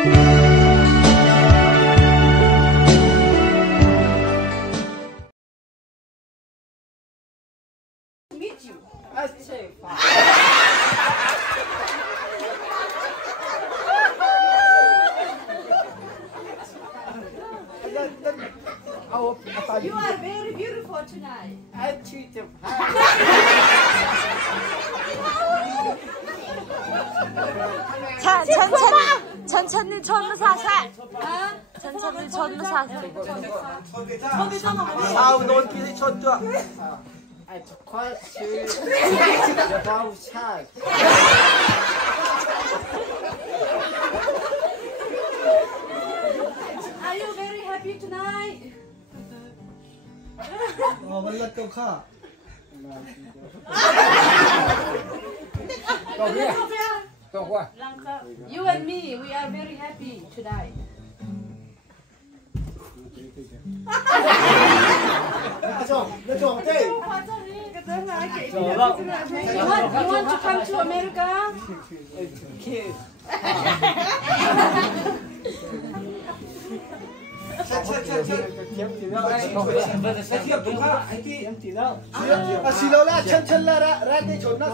Meet you. I say fine. You are very beautiful tonight. I treat you 천천히 전부 사세. 천천히 전부 사세. 아우 넌 길이 쳤죠. I question about child. Are you very happy tonight? 원래 또 가. You and me, we are very happy tonight. You want to come to America? Kids. 시로라 천천라라 라데 존나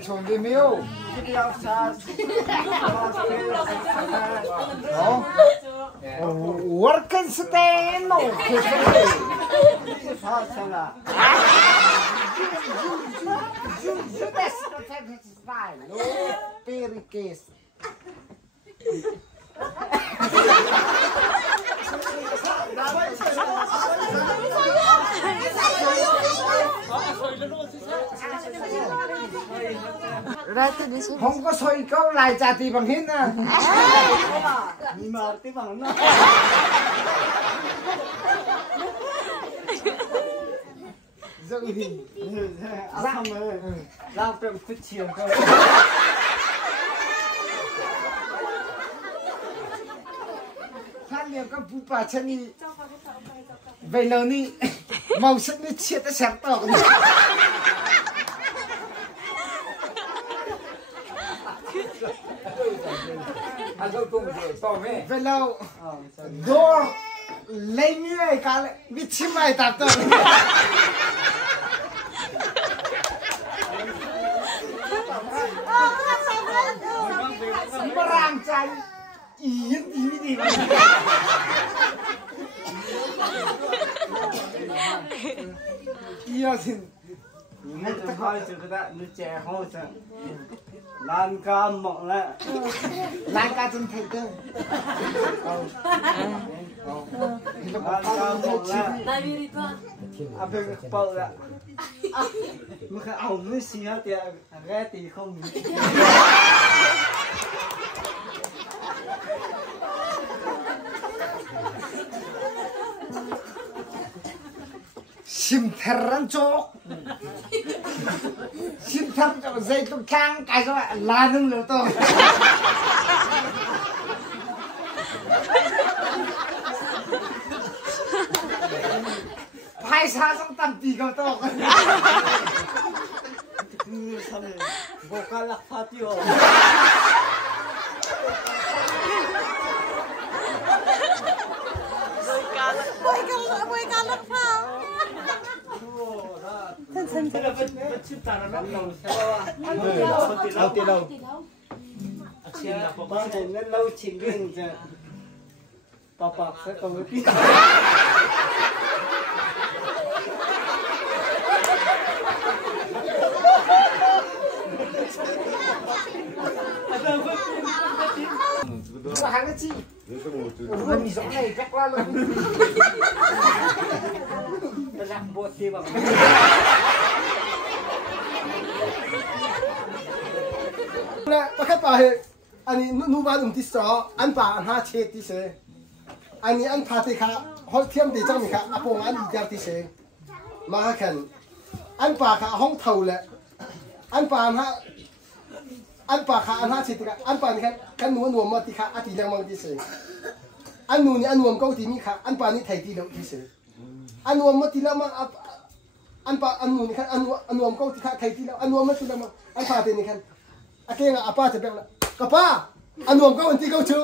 종기묘. Working stay no. 사사라. That's fine. No very case. Không có xoay câu lại trả tiền bằng hết nè. Nhưng mà cái bằng nó. Dựng hình. Xong rồi. Lao trong chút chiều cơ. Phát liệu các phụ bà chân đi. Vậy nào đi. Màu sắc nó chết nó sáng tỏ. Vậy nào. Door. Lấy như này cả lại. Bị chim này tạp tờ. Mirang chay. Iyan TV vậy. Iya xin. Nó ta coi từ cái đó, nó trẻ hô sao. Lan ca mộng lạ. Lan ca chân thầy cơ. Lan ca mộng lạ. À bên cái bầu lạ. Mà cái ổng nó xí hết thì ghé thì không. 심태란 쪽. 심태란 쪽 dây tung khang cái cho bạn là nâng lửa tôi. Hai xa trong tầm tì cầu tôi. 그 산에 목갈락 파티오. Ban này nó lâu chỉnh riêng giờ, bà sẽ còn cái hàng cái gì? Mình bị giống này chắc quá luôn. nó làm bột gì mà. Tôi khát bà hệ anh nu van tí sọ anh bà anh ha chết tí xe anh phá thì khá họ thêm để cho mình khá apong anh đi tí xe mà khen anh bà khá hong thầu lệ anh bà khá anh ha chết thì khá anh bà này cái nuông mà tí khá anh tí năng mang tí xe anh nuông câu tí mi khá anh bà này thầy tí đâu tí xe anwam mati lama anpa anu ni kan anwam kau ti khai ti la anwam mati lama an pa te ni kan akenga apa te bela kapa anwam kau anti kau chu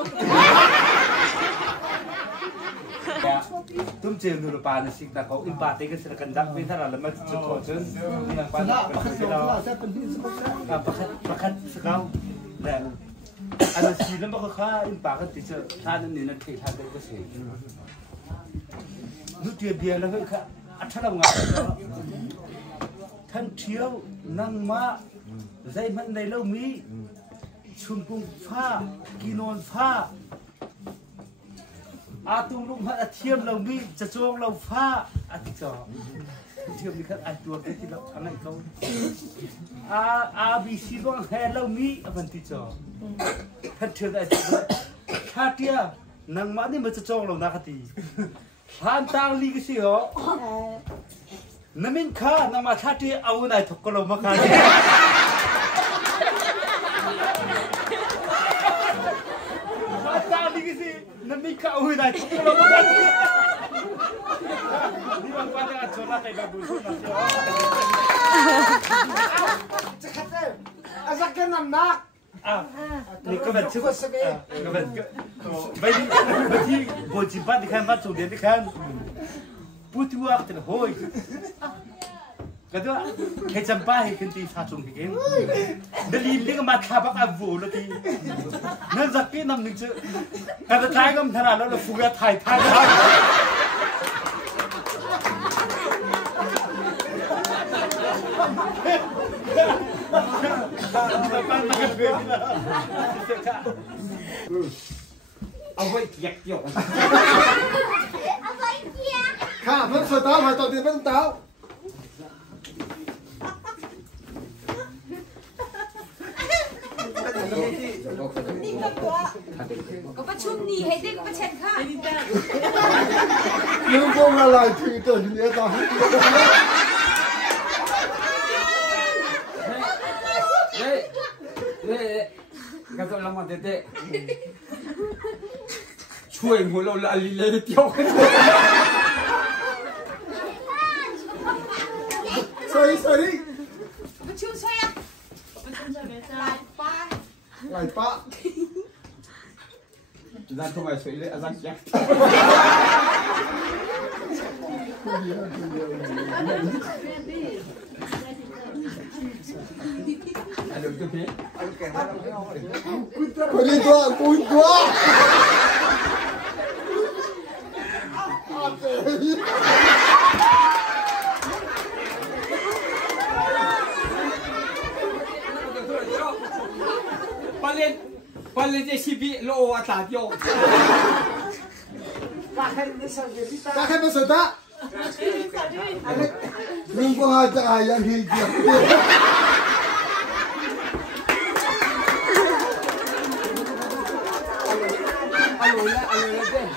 tum chen nu pa na sik ta ko in pa te ka sir kan dak bin thara la ma chu ko chen yang pa na pakhat sekau dan ada silam ba kha in pa ka ti che tha ni na thei tha de ko se nu tie bia la ka athara nga than thiau nang ma zai man nei lo mi chum kung pha kinon pha atung lung ha thiam lo mi cha chong lo pha ati cho thiam ni khat ai tuam te ti lo angai ko a b c long he lo mi avan ti cho khat thiam ai khatia nang ma ni ma cha chong lo na khati han tang li ki si ho namin kha na ma khati au nai thok ko lo ma kha Nami ka uwi na ito lo ba? Di ba pa na chola kay babuso na siya? Chakate. Asa ka namnak. Ni ka ba chuko sabi? Ka ba? Bati boji ba di kan ba chu di kan? Putu ak te hoy. Kado kay champa hi kinti sa chung hi ken. Dali li ka ma khabak avu lo ti. Na zakki nam ni chu. Kada thai gam thara lo fuga thai thai. Awai kiak kiok. kha vẫn sờ tao mà tao tiền vẫn tao có bắt chun nì hay thế có bắt chèn khác nhưng cô là lại thì tưởng như thế tao Đấy, cái tôi làm mà tệ chui ngồi lâu lại lấy tiêu sorry bắt chun xoay à lại pa Jangan kau mai suai le azan kiak. Ada tu pe? Kuli dua Paling je sibi lo atat yo. Kakak beserta Minggu aja ayam hijau Alo la deh.